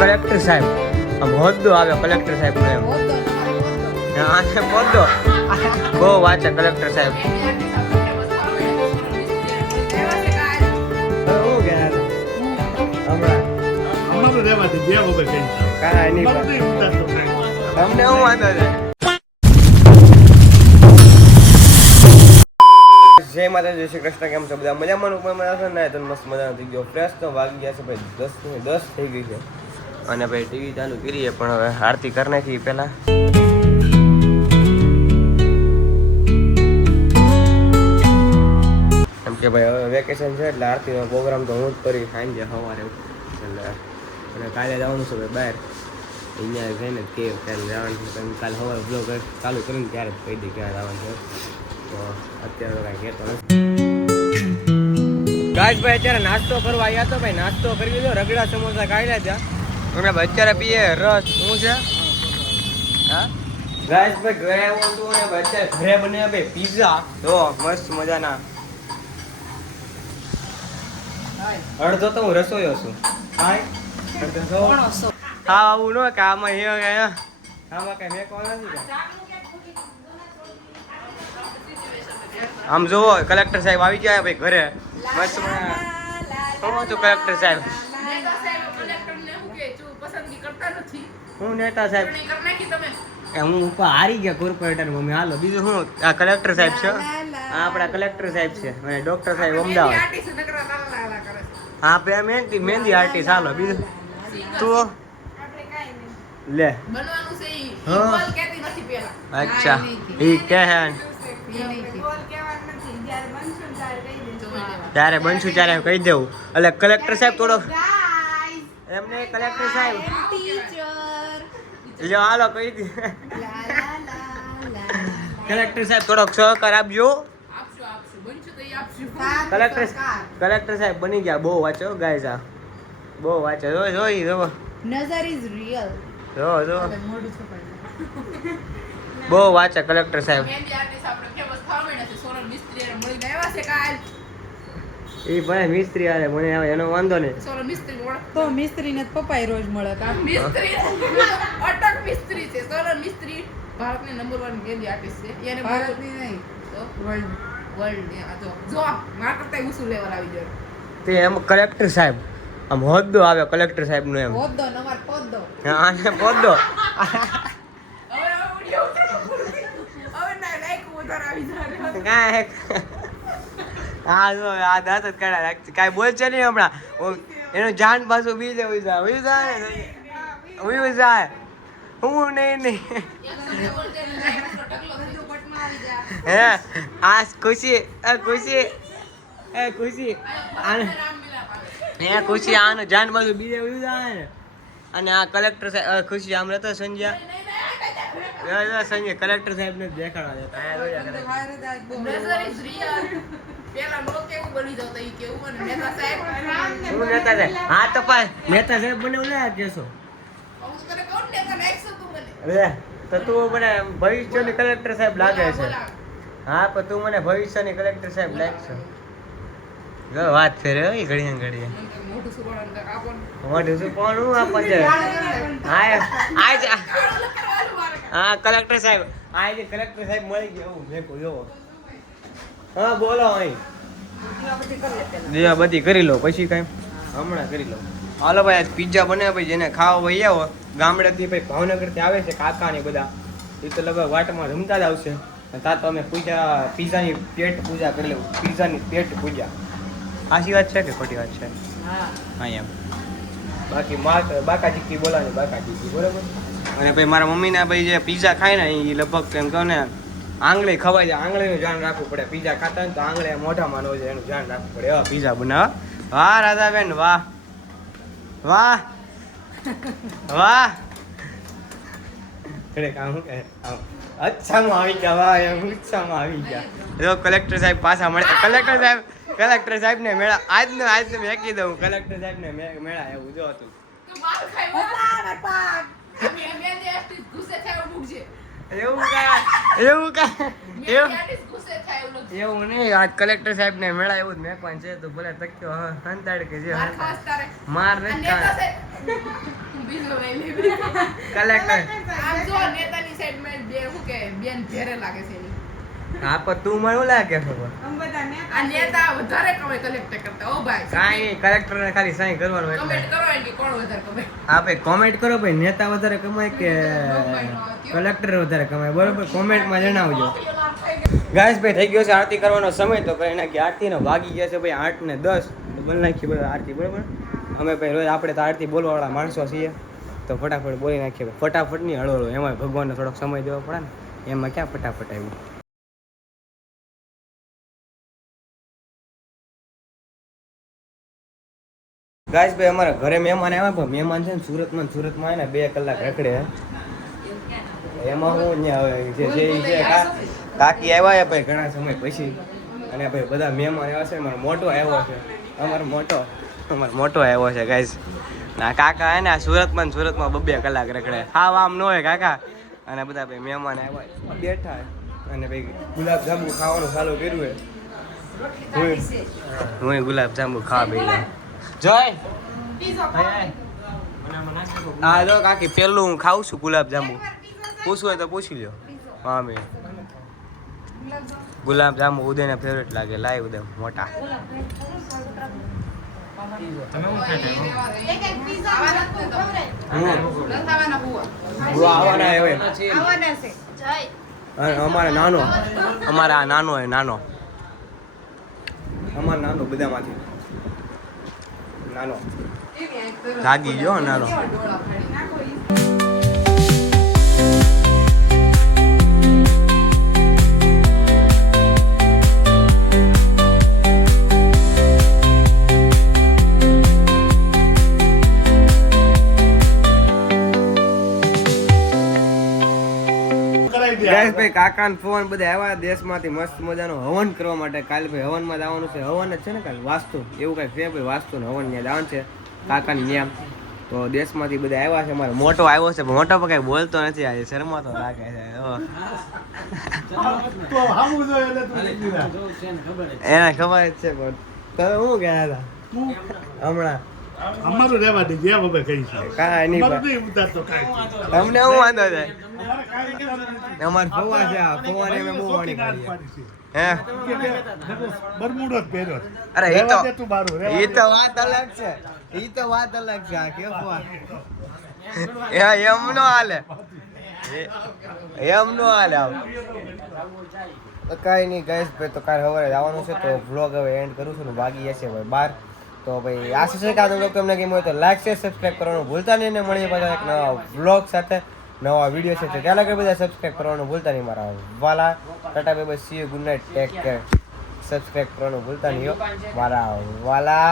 Collector સાહેબ આમ હોદ્દો આવે કલેક્ટર સાહેબ નો એમ આને હોદ્દો બહુ વાંચે કલેક્ટર સાહેબ તમને હું વાંધો છે જય માતા જય શ્રી કૃષ્ણ. કેમ છો બધા મજામાં? ઉપર છો ને તો મસ્ત મજાનો થઈ ગયો ફ્રેશ. તો વાગી ગયા છે ભાઈ 10 થઈ ગઈ છે અને ભાઈ ટીવી ચાલુ કરીએ પણ હવે આરતી કરી નાખી પહેલા. એમ કે ભાઈ હવે વેકેશન છે એટલે આરતીનો પ્રોગ્રામ તો હું જ કરી સાંજે સવારે એટલે અને કાલે જવાનું છે ભાઈ બહાર અહીંયા જઈને કે ત્યારે જવાનું છે. કાલે સવારે બ્લોગ ચાલુ કરીને ત્યારે જ કહી દઈ ક્યાં જવાનું છે. તો અત્યારે કાંઈ કહેતો નથી. ગાઈસ ભાઈ અત્યારે નાસ્તો કરવા આવ્યા તો ભાઈ નાસ્તો કરી લીધો. રગડા સમોસા ખાઈ ત્યાં અમે અત્યારે પીએ રસ. શું છે હા ગાઈસ ભાઈ ઘરે આવ્યો છું અને અત્યારે ઘરે બન્યા ભાઈ પીઝા. જો મસ્ત મજાના. અડધો તો હું રસોઈયો છું. હા આવું ન કે આમાં આમાં કઈ મેં કોણ નથી. આમ જોવો કલેક્ટર સાહેબ આવી ગયા ભાઈ ઘરે. મસ્ત શું હતું કલેક્ટર સાહેબ? હું નેતા સાહેબ હું હારી ગયા કોર્પોરેટર મમ્મી. હાલો બીજું શું? આ કલેક્ટર સાહેબ છે. આ આપણા કલેક્ટર સાહેબ છે અને ડોક્ટર સાહેબ અમદાવાદ. હા મહેંદી આર્ટિસ્ટ. હાલો બીજું તું લે. અચ્છા એ કે હે ત્યારે બનશું ત્યારે કહી દેવું. એટલે કલેક્ટર સાહેબ થોડો એમને કલેક્ટર સાહેબ જો હાલો કહી દે. કલેક્ટર સાહેબ થોડોક સહકાર આપજો. કલેક્ટર સાહેબ બની ગયા. બહુ વાંચો ગાઈસ. આ બહુ વાંચો. જોઈ જો નજર ઇઝ રિયલ. જો બહુ વાંચે કલેક્ટર સાહેબ. એ ભાઈ મિસ્ત્રી આરે મને આવે એનો વાંધો નહીં. તો મિસ્ત્રી ને પપ્પા રોજ મળે કા મિસ્ત્રી અટક મિસ્ત્રી છે. સોલર મિસ્ત્રી ભારતની નંબર 1 ગેન્ડી આર્ટિસ્ટ છે. એને ભારતની નહીં તો વર્લ્ડ આ તો જો માર કરતા ઉસુ લેવલ આવી જાય. તે એમ કલેક્ટર સાહેબ આમ હોદ્દો આવે કલેક્ટર સાહેબ નો એમ હોદ્દો નવાર પોદ્દો. હા આને પોદ્દો હવે ના લાઈક વધારે આવી જાય. કાંઈ હા જો આ દાંત જ કાઢા રાખશે. કાંઈ બોલ છે નહીં હમણાં. એનું જાન પાછું બીજે ઉઈ જાય હું નહીં હે આ ખુશી ખુશી હે ખુશી આનું જાન પાછું બીજે ઉઈ જાય. અને આ કલેક્ટર સાહેબ ખુશી આમ રહેતો સંજય કલેક્ટર સાહેબ ને દેખાડવા દેતા. હા તો પણ નેતા સાહેબ બને ઓલા કેસો તો તું મને ભવિષ્યની કલેક્ટર સાહેબ લાગે છે. હા પણ તું મને ભવિષ્યની કલેક્ટર સાહેબ લાગશે. જો વાત ફેરે ઘડીએ મોઢું શું પણ હું આપણને હા કલેક્ટર સાહેબ આજે કલેક્ટર સાહેબ મળી ગયા. હું મેં જોવો હા બોલો અહીં બધી કરી લો પછી કઈ હમણાં કરી લો. હાલો ભાઈ આજ પિઝા બને ભાઈ જેને ખાવા ભાઈ આવો ગામડેથી ભાઈ ભાવનગરથી આવે છે કાકા ને બધા. એ તો લગભગ વાટમાં રમતા જ આવશે. ત્યાં તો અમે પિઝાની પેટ પૂજા કરી લેવું. પિઝાની પેટ પૂજા આશી વાત છે કે ખોટી વાત છે? હા એમ બાકી બાકાજી બોલાવે બાકાજી બરોબર. અને ભાઈ મારા મમ્મીને ભાઈ જે પિઝા ખાય ને એ લગભગ એમ કહો ને આંગળી ખવાય જાય. આંગળીનું ધ્યાન રાખવું પડે. પિઝા ખાતા હોય ને તો આંગળી મોઢામાં ન જાય એનું ધ્યાન રાખવું પડે. એવા પિઝા બનાવ. વાહ રાધાબેન વાહ વાહ વાહ. અચ્છામાં આવી ગયા. વાહ એમ ઉચ્છામાં આવી ગયા. જો કલેક્ટર સાહેબ પાછા મળે. કલેક્ટર સાહેબ ને મેળા આજને મેકી દઉં. કલેક્ટર સાહેબ ને મેળા એવું જો હતું. એવું નહીં આજ કલેક્ટર સાહેબ ને મેળા એવું જ મેકવાનું છે. તો ભલે તક્યો હંતાડ કે જે માર નથી બીજો લઈ લેવી. કલેક્ટર આમ જો નેતાની સાઈડ માં બે શું કે બેન ઘેરે લાગે છે એની. હા પણ તું મને ઓલા કે ખબર આ નેતા વધારે કમાય કલેક્ટર કરતા. ઓ ભાઈ કાંઈ કલેક્ટર ને ખાલી સાઈન કરવાનું એટલે કમેન્ટ કરો એમ કે કોણ વધારે કમાય. હા ભાઈ કોમેન્ટ કરો ભાઈ નેતા વધારે કમાય કે કલેક્ટર વધારે કમાય બરોબર કોમેન્ટમાં જણાવજો ગાઈસ ભાઈ થઈ ગયો છે આરતી કરવાનો સમય તો કરી નાખી આરતીનો વાગી ગયા છે ભાઈ 8:10 તો બોલી નાખી બધા આરતી બરોબર અમે ભાઈ રોજ આપણે તો આરતી બોલવાવાળા માણસો છીએ તો ફટાફટ બોલી નાખીએ ફટાફટ નહીં હળો એમાં ભગવાનને થોડોક સમય દેવો પડે ને એમાં ક્યાં ફટાફટ આવ્યું ગાઈસ ભાઈ અમારા ઘરે મહેમાન આવ્યા પણ મહેમાન છે ને સુરતમાં આવે ને 2 કલાક રખડે એમાં હું કાકી આવ્યા ભાઈ ઘણા સમય પછી અને ભાઈ બધા મહેમાન આવ્યા છે અમારો મોટો આવ્યો છે અમારો મોટો આવ્યો છે ગાઈસ ના કાકા હે ને સુરતમાં 2 કલાક રખડે હા આમ ન હોય કાકા અને બધા ભાઈ મહેમાન આવ્યા બેઠા અને ભાઈ ગુલાબજાંબુ ખાવાનું ચાલુ કર્યું છે હું ગુલાબજાંબુ ખાવા બેઠા જોય હા જો કાકી પેલું હું ખાઉં છું ગુલાબજાંબુ પૂછવું હોય તો પૂછી લ્યો હા મેં ગુલાબજાંબુ ઉદયને ફેવરેટ લાગે લાય ઉદય મોટા અમારે નાનો અમારે આ નાનો હોય નાનો અમારે નાનો બધામાંથી નાનો જાગી ગયો નાનો ભાઈ કાકા ને ફોન બધા આવ્યા દેશમાંથી મસ્ત મજાનો હવન કરવા માટે કાલે ભાઈ હવનમાં જવાનું છે હવન જ છે ને કાલે વાસ્તુ એવું કઈ છે ભાઈ વાસ્તુ ને હવન ત્યાં જવાનું છે કાકાની ન્યામ તો દેશમાંથી બધા આવ્યા છે મારો મોટો આવ્યો છે મોટો પણ કઈ બોલતો નથી આજે શરમાતો લાગે છે એને ખબર જ છે પણ તમે શું કહેતા હતા હમણાં અમારું રહેવા દે જેમ અમે કહી છે કાંઈ નહીં ઉતારતો કાંઈ તમને શું વાંધો છે અમારે ફોવા છે આ ફોવાને અમે બહુ વાણી કાઢીએ હે બરમુડો જ પહેર્યો અરે રહેવા દે તું મારું રહેવા એ દે. તો વાત અલગ છે એ તો વાત અલગ છે આ કે ફોવા એમ નો હાલે એમ નો હાલે આવ કાંઈ નહીં ગાઈસ ભાઈ તો કાલે સવારે જવાનું છે તો વ્લોગ હવે એન્ડ કરું છું ને વાગી જશે ભાઈ 12 તો ભાઈ આશા છે કે આ વ્લોગ તમને ગમ્યો હોય તો લાઈક શેર સબસ્ક્રાઈબ કરવાનું ભૂલતા નહીં ને મળીએ પાછા એક નવા વ્લોગ સાથે નવા વિડીયો છે તો ત્યાં લગે બધા સબસ્ક્રાઈબ કરવાનું ભૂલતા નહીં મારા વાલા Tata bye bye see you good night take care subscribe કરવાનું ભૂલતા નહીં હો મારા વાલા